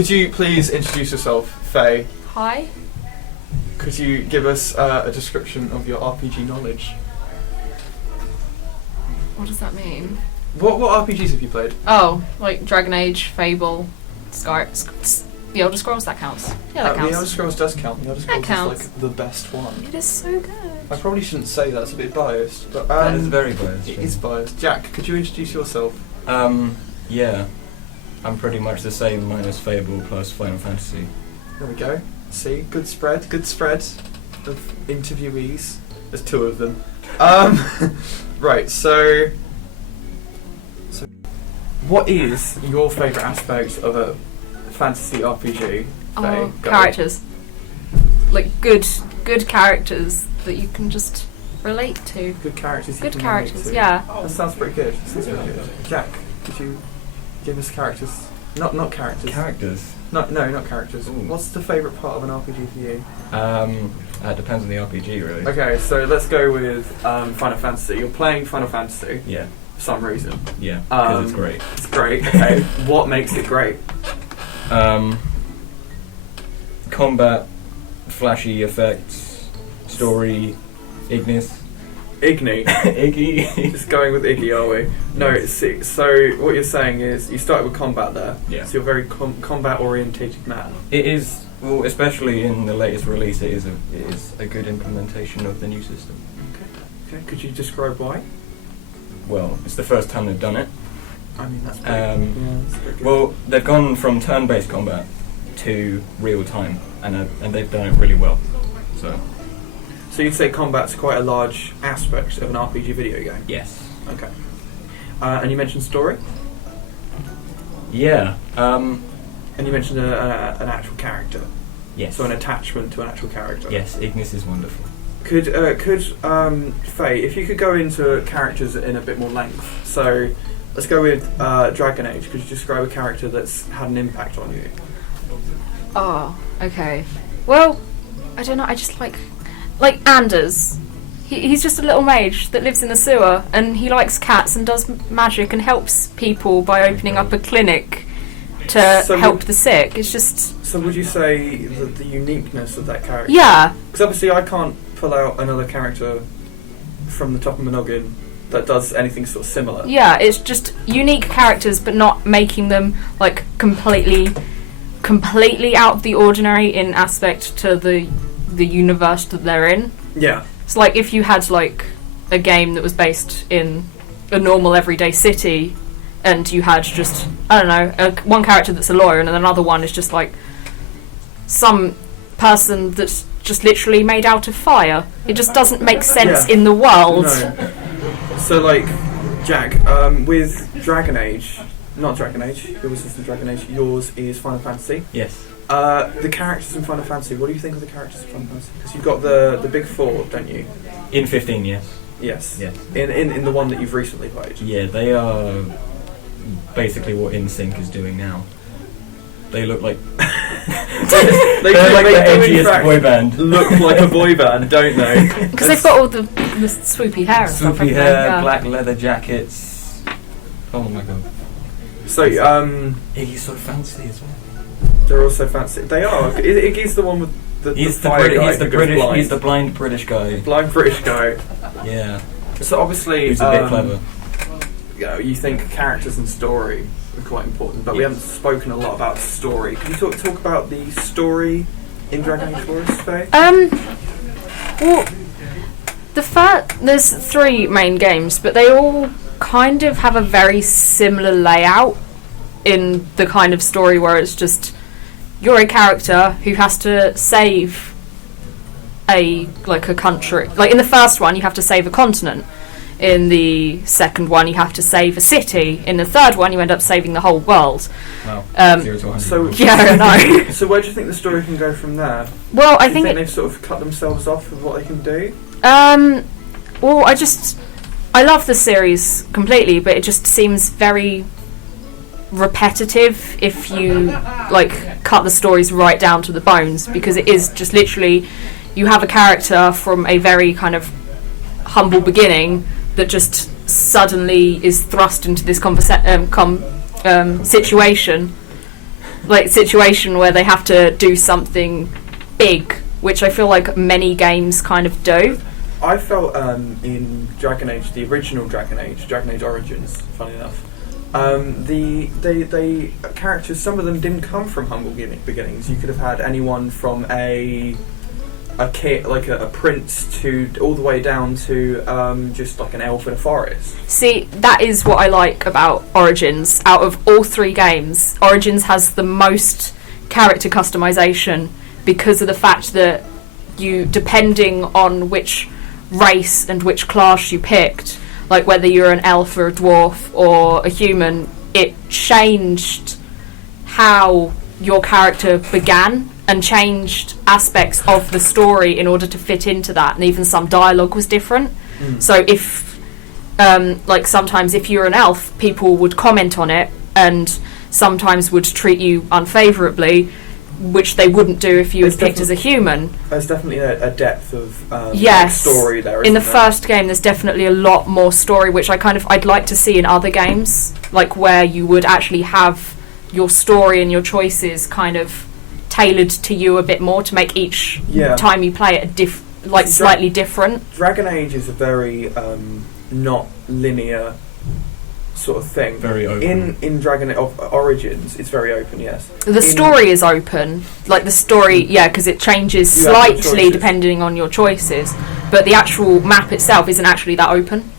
Could you please introduce yourself, Faye? Hi. Could you give us a description of your RPG knowledge? What does that mean? What RPGs have you played? Oh, like Dragon Age, Fable, The Elder Scrolls, that counts. Yeah, that counts. The Elder Scrolls does count. The Elder Scrolls counts. is like the best one. It is so good. I probably shouldn't say that, it's a bit biased, but That is very biased. It is biased. Jack, could you introduce yourself? Yeah. I'm pretty much the same minus Fable plus Final Fantasy. There we go. See, good spread of interviewees. There's two of them. Right, so what is your favourite aspect of a fantasy RPG? Oh, characters. Like good characters that you can just relate to. Good characters. Good characters, yeah. That sounds pretty good. Jack, could you give us characters? Not characters. Characters? No, not characters. Ooh. What's the favourite part of an RPG for you? It depends on the RPG, really. Okay, so let's go with Final Fantasy. You're playing Final Fantasy Yeah. for some reason. Yeah, because it's great. It's great. Okay, what makes it great? Combat, flashy effects, story, Ignis. Iggy. Iggy. Just going with Iggy, are we? No, Yes. so what you're saying is you started with combat there. Yeah. So you're a very combat-orientated man. It is, well, especially in the latest release, it is a good implementation of the new system. Okay. Could you describe why? Well, it's the first time they've done it. I mean, that's pretty, that's pretty good. Well, they've gone from turn-based combat to real time, and they've done it really well. So you'd say combat's quite a large aspect of an RPG video game? Yes. Okay. And you mentioned story? Yeah. And you mentioned an actual character? Yes. So an attachment to an actual character? Yes, Ignis is wonderful. Could Faye, if you could go into characters in a bit more length, so let's go with Dragon Age. Could you describe a character that's had an impact on you? Oh, okay. Well, I don't know, I just like Anders. He's just a little mage that lives in the sewer, and he likes cats and does magic and helps people by opening up a clinic to help the sick. It's just... So would you say the uniqueness of that character? Yeah. Because obviously I can't pull out another character from the top of my noggin that does anything sort of similar. Yeah, it's just unique characters, but not making them like completely out of the ordinary in aspect to the universe that they're in. Yeah. It's like if you had like a game that was based in a normal everyday city, and you had just, I don't know, one character that's a lawyer and then another one is just like some person that's just literally made out of fire. It just doesn't make sense in the world. No. So like, Jack, with Dragon Age, not Dragon Age, yours is the Dragon Age, yours is Final Fantasy. Yes. The characters in Final Fantasy, what do you think of the characters in Final Fantasy? Because you've got the big four, don't you? In 15, yes. Yes. Yes. In the one that you've recently played. Yeah, they are basically what InSync is doing now. They look like they're like the edgiest boy band. Look like a boy band, don't they? Because they've got all the swoopy hair and stuff. Swoopy hair, black leather jackets. Oh my god. So Iggy's so fancy as well. They're also fancy. They are. Iggy's the one with He's the blind British guy. Blind British guy. Yeah. So obviously, he's a bit clever. You think characters and story are quite important, but we haven't spoken a lot about story. Can you talk about the story in Dragon Age for us, Faye? Well, there's 3 main games, but they all kind of have a very similar layout in the kind of story where it's just you're a character who has to save a country. Like in the first one, you have to save a continent. In the second one, you have to save a city. In the third one, you end up saving the whole world. Wow. 0 to 100. So yeah, I know. So where do you think the story can go from there? Well, I do you think they've sort of cut themselves off with what they can do. Well, I love the series completely, but it just seems very repetitive if you cut the stories right down to the bones, because it is just literally you have a character from a very kind of humble beginning that just suddenly is thrust into this situation like situation where they have to do something big, which I feel like many games kind of do. I felt in Dragon Age, the original Dragon Age Origins, funny enough, the characters, some of them didn't come from humble beginnings. You could have had anyone from a kid, like a prince, to all the way down to just like an elf in a forest. See, that is what I like about Origins. Out of all 3 games, Origins has the most character customization because of the fact that you, depending on which race and which class you picked, like whether you're an elf or a dwarf or a human, it changed how your character began and changed aspects of the story in order to fit into that, and even some dialogue was different. So if like sometimes if you're an elf, people would comment on it and sometimes would treat you unfavourably, which they wouldn't do if you were picked as a human. There's definitely a depth of yes. story there. In the first game, there's definitely a lot more story, which I'd like to see in other games, like where you would actually have your story and your choices kind of tailored to you a bit more to make each time you play it slightly different. Dragon Age is a very not linear sort of thing. Very open. In Dragon Origins, it's very open. Yes. The story is open, like the story, because it changes slightly depending on your choices. But the actual map itself isn't actually that open.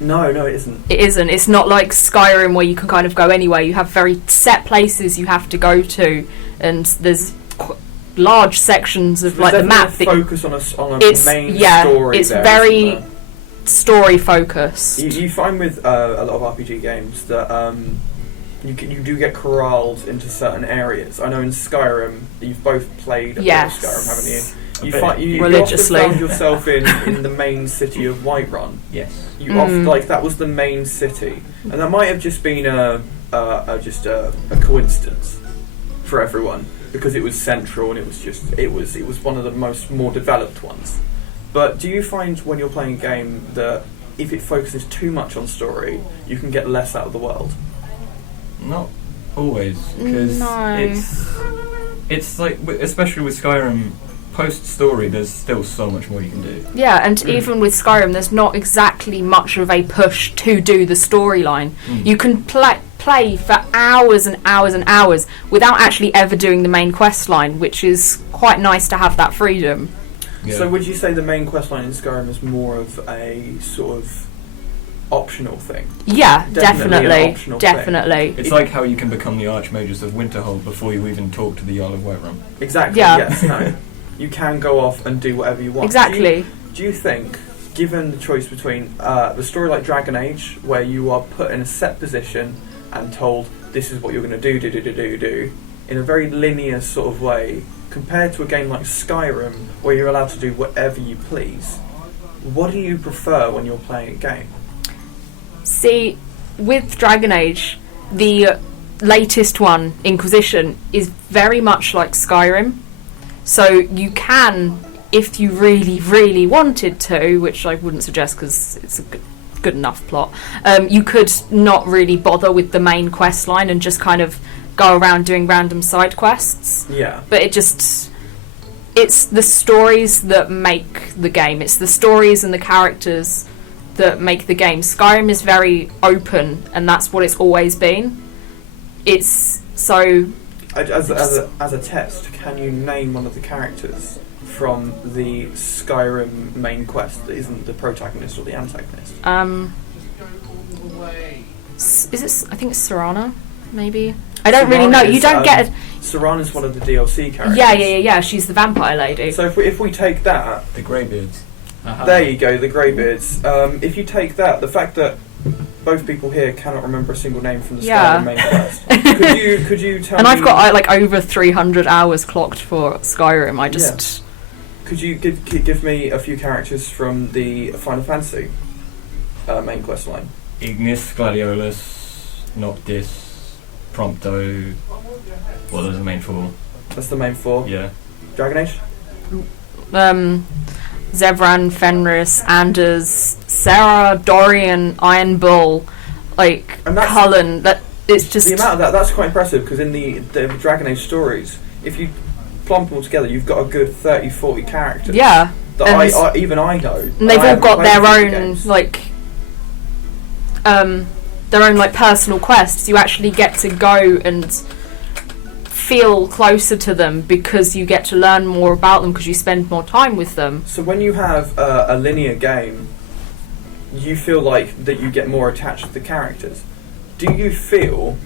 No, it isn't. It isn't. It's not like Skyrim where you can kind of go anywhere. You have very set places you have to go to, and there's large sections of like the map. Focus on a main story. It's very story focused. You find with a lot of RPG games that you do get corralled into certain areas. I know in Skyrim, you've both played a bit of Skyrim, haven't you? You religiously often found yourself in the main city of Whiterun. Yes. You often, like, that was the main city, and that might have just been a coincidence for everyone because it was central and it was one of the more developed ones. But do you find when you're playing a game that if it focuses too much on story, you can get less out of the world? Not always, because it's like, especially with Skyrim, post-story, there's still so much more you can do. Yeah, and even with Skyrim, there's not exactly much of a push to do the storyline. You can play for hours and hours and hours without actually ever doing the main quest line, which is quite nice to have that freedom. Yeah. So would you say the main quest line in Skyrim is more of a sort of optional thing? Yeah, definitely. Thing. It's like how you can become the Archmages of Winterhold before you even talk to the Jarl of Whiterun. Exactly, yes, no. You can go off and do whatever you want. Exactly. Do you think, given the choice between the story like Dragon Age, where you are put in a set position and told this is what you're going to do, in a very linear sort of way, compared to a game like Skyrim, where you're allowed to do whatever you please, what do you prefer when you're playing a game? See, with Dragon Age, the latest one, Inquisition, is very much like Skyrim. So you can, if you really, really wanted to, which I wouldn't suggest because it's a good enough plot, you could not really bother with the main quest line and just kind of go around doing random side quests. Yeah. But it's the stories that make the game. It's the stories and the characters that make the game. Skyrim is very open, and that's what it's always been. It's so... As a test, can you name one of the characters from the Skyrim main quest that isn't the protagonist or the antagonist? Is it? I think it's Serana, maybe. I don't really know. You don't get. Serana's one of the DLC characters. Yeah. She's the vampire lady. So if we take that, the Greybeards. There you go, the Greybeards. If you take that, the fact that both people here cannot remember a single name from the Skyrim main quest. Could you tell me... And I've got like over 300 hours clocked for Skyrim. I just... Yeah. Could you give me a few characters from the Final Fantasy main quest line? Ignis, Gladiolus, Noctis, Prompto... Well, those are the main four. That's the main four? Yeah. Dragon Age? Zevran, Fenris, Anders, Sarah, Dorian, Iron Bull, like Cullen. it's just the amount of that's quite impressive, because in the Dragon Age stories, if you plump them all together, you've got a good 30-40 characters. Yeah. That I know. And they've all got their own their own personal quests. You actually get to go and feel closer to them because you get to learn more about them because you spend more time with them. So when you have a linear game, you feel like that you get more attached to the characters. Do you feel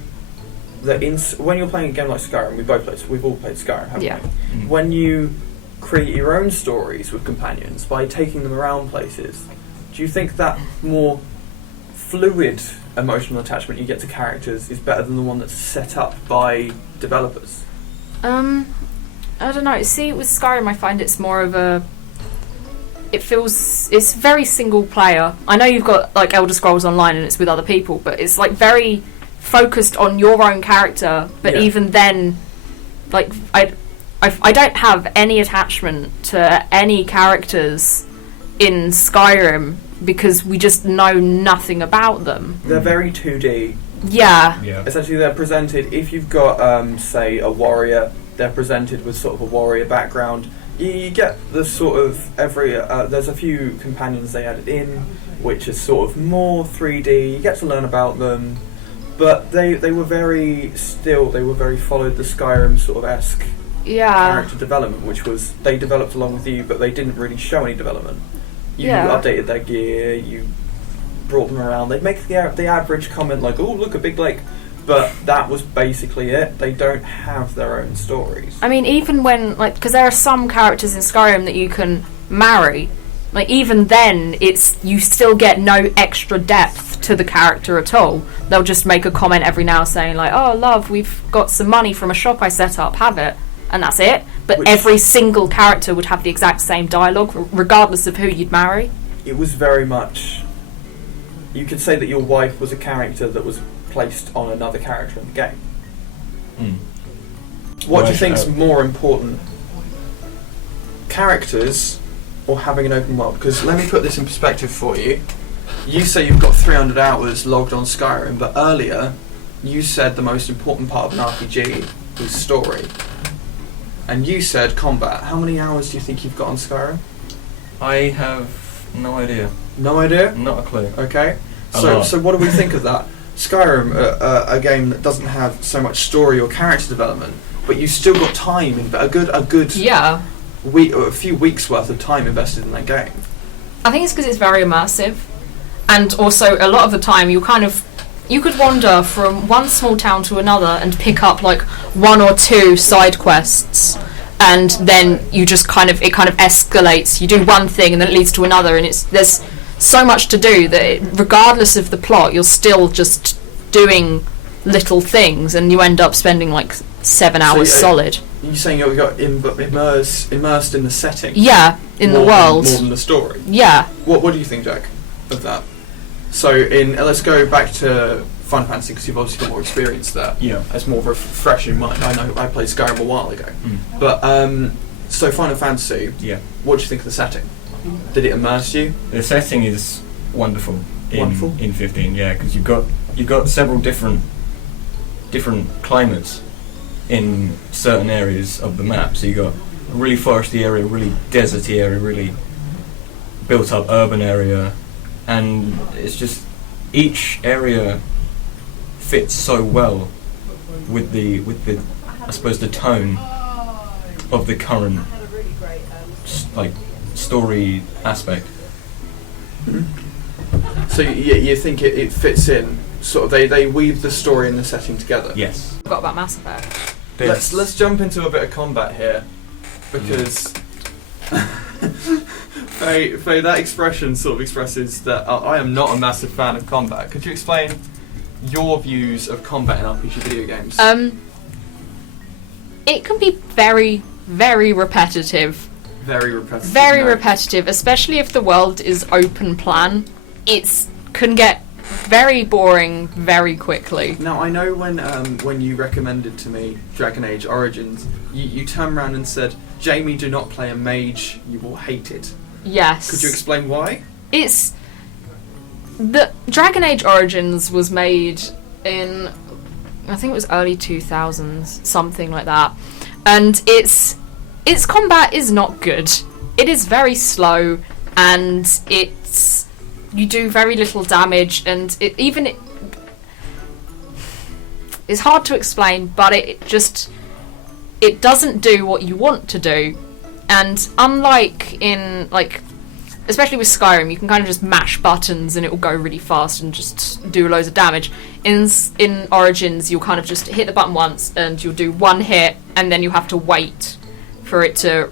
that when you're playing a game like Skyrim, we've all played Skyrim, haven't we? Mm. When you create your own stories with companions by taking them around places, do you think that more fluid emotional attachment you get to characters is better than the one that's set up by developers? I don't know. See, with Skyrim, I find it's more of it's very single player. I know you've got Elder Scrolls Online and it's with other people, but it's very focused on your own character. But even then, I don't have any attachment to any characters in Skyrim because we just know nothing about them. They're very 2D. Yeah. Essentially, they're presented, if you've got, say, a warrior, they're presented with sort of a warrior background. You get the sort of there's a few companions they added in, which is sort of more 3D. You get to learn about them, but they were very followed the Skyrim sort of esque character development, which was they developed along with you, but they didn't really show any development. You updated their gear, you brought them around. They'd make the average comment like, "Oh, look, a big lake," but that was basically it. They don't have their own stories. I mean, even when because there are some characters in Skyrim that you can marry, even then, you still get no extra depth to the character at all. They'll just make a comment every now saying "Oh, love, we've got some money from a shop I set up. Have it." And that's it. But every single character would have the exact same dialogue, regardless of who you'd marry. It was very much... You could say that your wife was a character that was placed on another character in the game. What do you think's more important? Characters or having an open world? Because let me put this in perspective for you. You say you've got 300 hours logged on Skyrim, but earlier you said the most important part of an RPG was story. And you said combat. How many hours do you think you've got on Skyrim? I have no idea. No idea? Not a clue. Okay. So what do we think of that? Skyrim, a game that doesn't have so much story or character development, but you still got time, a few weeks worth of time invested in that game. I think it's because it's very immersive, and also a lot of the time you could wander from one small town to another and pick up one or two side quests, and then you just it escalates. You do one thing and then it leads to another, and there's so much to do that regardless of the plot, you're still just doing little things, and you end up spending 7 hours solid. You're saying you got immersed in the setting? Yeah, in the world. More than the story? Yeah. What do you think, Jack, of that? So let's go back to Final Fantasy, because you've obviously got more experience there. Yeah. It's more of a fresh in mind. I know I played Skyrim a while ago. But, so Final Fantasy, what do you think of the setting? Did it immerse you? The setting is wonderful. In 15, yeah, because you've got several different climates in certain areas of the map. So you got a really foresty area, a really deserty area, really built up urban area, and it's just each area fits so well with the I suppose the tone of the current story aspect. So you think it fits in, sort of they weave the story and the setting together? Yes. Forgot about Mass Effect. Let's jump into a bit of combat here, because Faye, that expression sort of expresses that I am not a massive fan of combat. Could you explain your views of combat in RPG video games? It can be very, very repetitive. Very repetitive. Very repetitive, especially if the world is open plan. It can get very boring very quickly. Now, I know when you recommended to me Dragon Age Origins, you turned around and said, "Jamie, do not play a mage, you will hate it." Yes. Could you explain why? The Dragon Age Origins was made in I think it was early 2000s, something like that. And its combat is not good. It is very slow, and you do very little damage, and it's hard to explain, but it doesn't do what you want to do. And unlike in, like, especially with Skyrim, you can kind of just mash buttons and it will go really fast and just do loads of damage. In Origins, you'll kind of just hit the button once and you'll do one hit, and then you have to wait for it to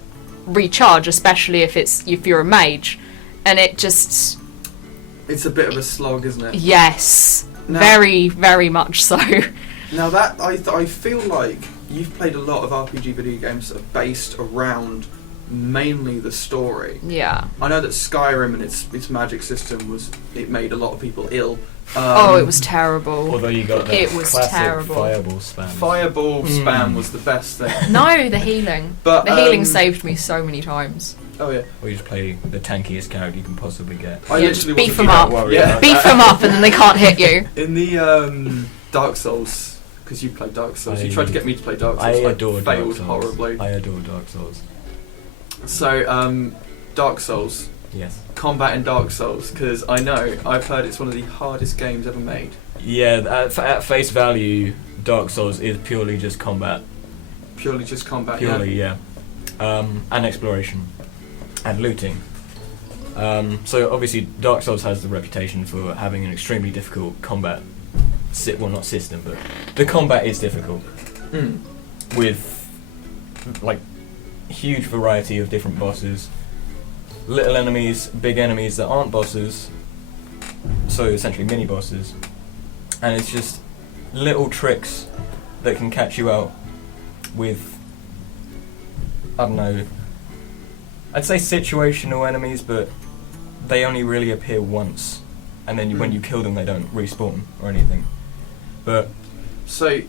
recharge, especially if you're a mage. And it's a bit of a slog, isn't it? Yes, very, very much so. Now that I feel like you've played a lot of RPG video games that are based around mainly the story. Yeah. I know that Skyrim and its magic system made a lot of people ill. It was terrible. Although you got that classic terrible. fireball spam. Fireball spam was the best thing. No, the healing. But the healing saved me so many times. Oh yeah. Or you just play the tankiest character you can possibly get. I literally beef wasn't them up. worry Yeah. about Beef them up and then they can't hit you. In the Dark Souls, because you played Dark Souls, you tried to get me to play Dark Souls. I adore Dark failed Souls. horribly. I adore Dark Souls. So, Dark Souls. Yes. Combat in Dark Souls, because I've heard it's one of the hardest games ever made. Yeah, at face value, Dark Souls is purely just combat. Purely just combat, Purely, yeah. And exploration. And looting. So obviously Dark Souls has the reputation for having an extremely difficult combat not system, but the combat is difficult. With like huge variety of different bosses, little enemies, big enemies that aren't bosses, so essentially mini bosses, and it's just little tricks that can catch you out with, I don't know, I'd say situational enemies, but they only really appear once, and then when you kill them they don't respawn or anything. But so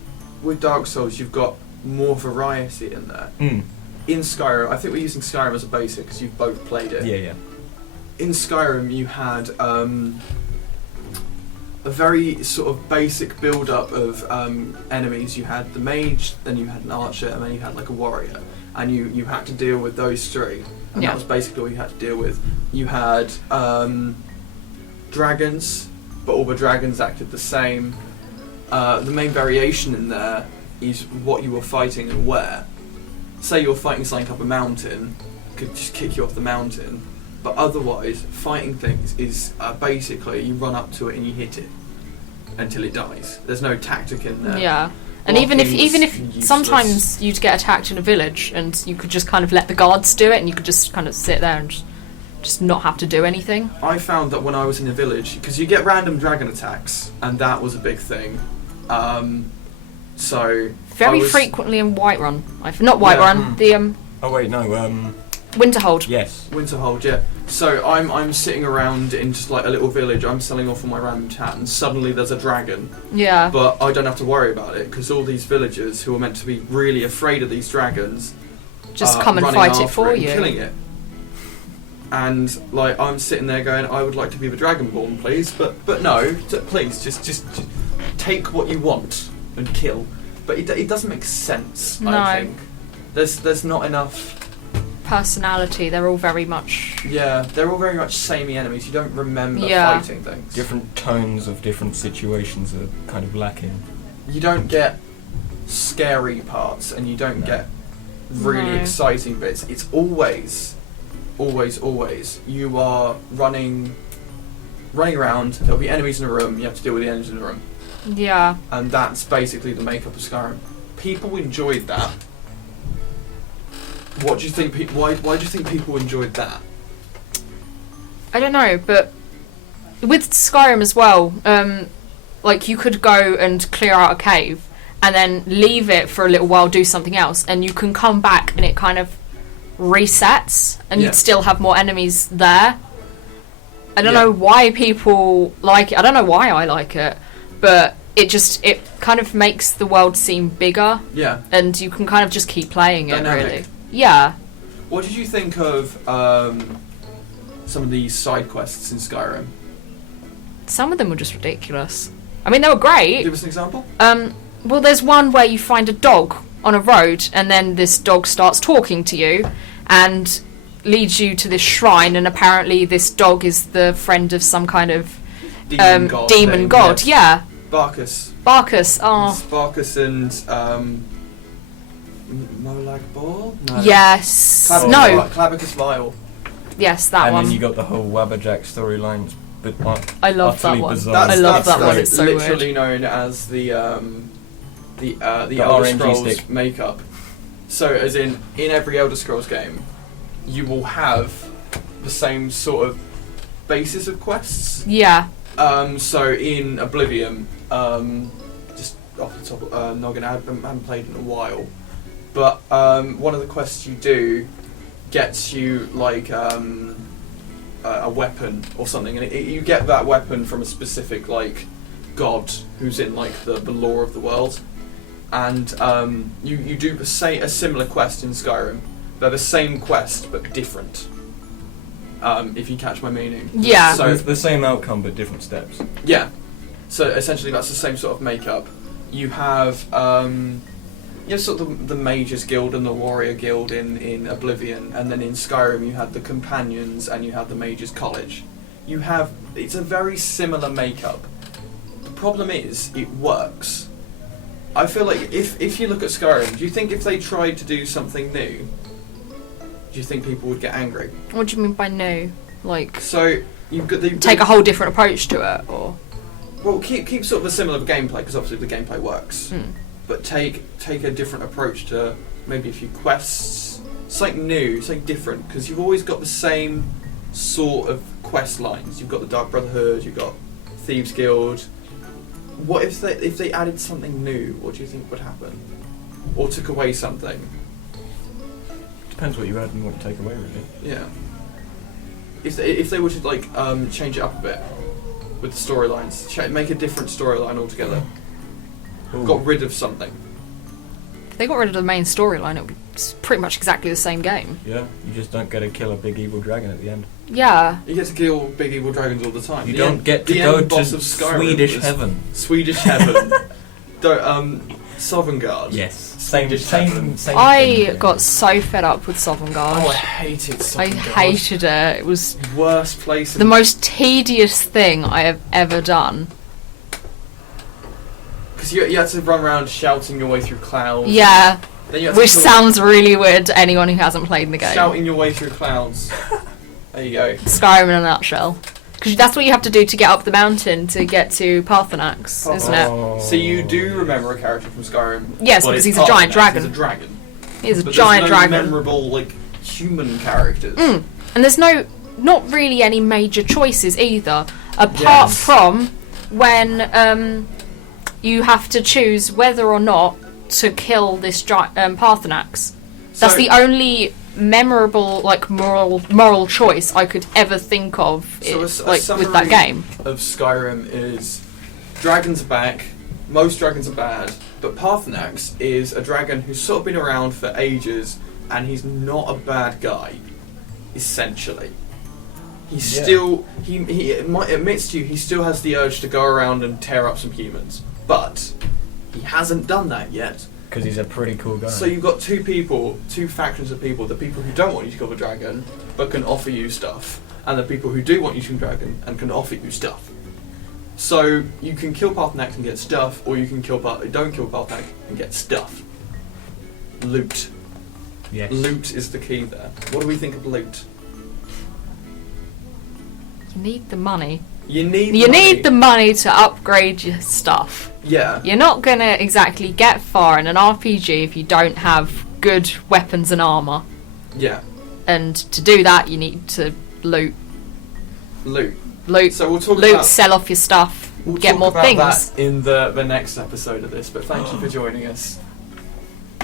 with Dark Souls you've got more variety in there. In Skyrim, I think we're using Skyrim as a basic because you've both played it. yeah. In Skyrim you had a very sort of basic build-up of enemies. You had the mage, then you had an archer, and then you had like a warrior, and you had to deal with those three, and that was basically all you had to deal with. You had dragons, but all the dragons acted the same. The main variation in there is what you were fighting and where. Say you're fighting something up a mountain, could just kick you off the mountain. But otherwise, fighting things is basically you run up to it and you hit it until it dies. There's no tactic in there. Yeah. And even if useless. sometimes you'd get attacked in a village and you could just kind of let the guards do it and you could just kind of sit there and just not have to do anything. I found that when I was in a village, because you get random dragon attacks, and that was a big thing. Very frequently in Whiterun. Not Whiterun, the Oh wait, no. Winterhold. Yes. Winterhold, yeah. So I'm sitting around in just like a little village. I'm selling off all my random chat, and suddenly there's a dragon. Yeah. But I don't have to worry about it because all these villagers who are meant to be really afraid of these dragons just come and fight it for you, killing it. And like I'm sitting there going, I would like to be the Dragonborn, please. But no, please just take what you want and kill. But it doesn't make sense. No. I think there's not enough personality. They're all very much... Yeah, they're all very much samey enemies. You don't remember fighting things. Different tones of different situations are kind of lacking. You don't get scary parts, and you don't get really exciting bits. It's always you are running around. There'll be enemies in a room. You have to deal with the enemies in the room. Yeah. And that's basically the makeup of Skyrim. People enjoyed that. What do you think? Why do you think people enjoyed that? I don't know, but with Skyrim as well, like you could go and clear out a cave and then leave it for a little while, do something else, and you can come back and it kind of resets, and you'd still have more enemies there. I don't know why people like it. I don't know why I like it, but it kind of makes the world seem bigger. Yeah. And you can kind of just keep playing it, Dynamic. really. Yeah. What did you think of some of the side quests in Skyrim? Some of them were just ridiculous. I mean, they were great. Give us an example. Well, there's one where you find a dog on a road, and then this dog starts talking to you, and leads you to this shrine, and apparently this dog is the friend of some kind of demon god. Yes. Yeah. Barkus. Oh. It's Barkus and Molag Ball? No. Yes. Clavicus Vile. Yes, that and one. then you got the whole Wabberjack storylines, but I love that utterly one. bizarre. I love that one. It's so literally weird. known as the Elder RNG Scrolls stick. makeup. So, as in every Elder Scrolls game, you will have the same sort of basis of quests. Yeah. So in Oblivion, just off the top of noggin, I haven't played in a while, but one of the quests you do gets you like a weapon or something, and you get that weapon from a specific like god who's in like the lore of the world, and you do a similar quest in Skyrim. They're the same quest but different. If you catch my meaning. Yeah. So It's the same outcome but different steps. yeah. So essentially, that's the same sort of makeup. You have sort of the Mages Guild and the Warrior Guild in Oblivion, and then in Skyrim you had the Companions and you had the Mages College. It's a very similar makeup. The problem is, it works. I feel like if you look at Skyrim, do you think if they tried to do something new, do you think people would get angry? What do you mean by new? Like, So you've got take a whole different approach to it, or? well, keep sort of a similar gameplay, because obviously the gameplay works. But take a different approach to maybe a few quests, something new, something different, because you've always got the same sort of quest lines. You've got the Dark Brotherhood, you've got Thieves Guild. What if they added something new? What do you think would happen? Or took away something? Depends what you add and what you take away, really. Yeah. If they were to like change it up a bit with the storylines, make a different storyline altogether. Ooh. Got rid of something. If they got rid of the main storyline, it would be pretty much exactly the same game. Yeah, you just don't get to kill a big evil dragon at the end. Yeah. You get to kill big evil dragons all the time. You The don't end- get to the go end to boss of Skyrim Swedish was heaven. Swedish heaven. Sovngarde. Yes, same heaven. I thing. got so fed up with Sovngarde. Oh, I hated I Sovngarde. hated it. It was Worst place. the most tedious thing I have ever done. Because you had to run around shouting your way through clouds. Yeah, Then you had to which kill- sounds really weird to anyone who hasn't played the game. Shouting your way through clouds. There you go. Skyrim in a nutshell. Because that's what you have to do to get up the mountain to get to Parthenax, isn't it? Oh. So you do remember a character from Skyrim? Yes, Well, because it's he's a giant Parthenax, dragon. He's a dragon. He's a But giant there's no dragon. memorable like human characters. And there's not really any major choices either, apart Yes. from when you have to choose whether or not to kill this Parthenax. That's So- the only memorable, like moral choice I could ever think of, So a with that summary game. of Skyrim is dragons are back, most dragons are bad, but Parthenax is a dragon who's sort of been around for ages, and he's not a bad guy, essentially. He's Yeah. still, he admits to you, he still has the urge to go around and tear up some humans, but he hasn't done that yet. Because he's a pretty cool guy. So you've got two factions of people: the people who don't want you to kill the dragon but can offer you stuff, and the people who do want you to kill the dragon and can offer you stuff. So you can kill Parthenax and get stuff, or you can don't kill Parthenax and get stuff. Loot. yes. Loot is the key there. What do we think of loot? You need the money. You need the money to upgrade your stuff. Yeah. You're not gonna exactly get far in an RPG if you don't have good weapons and armor. Yeah. And to do that, you need to loot, Loot. So we'll talk about sell off your stuff, we'll get talk more about things. that in the next episode of this. But thank you for joining us.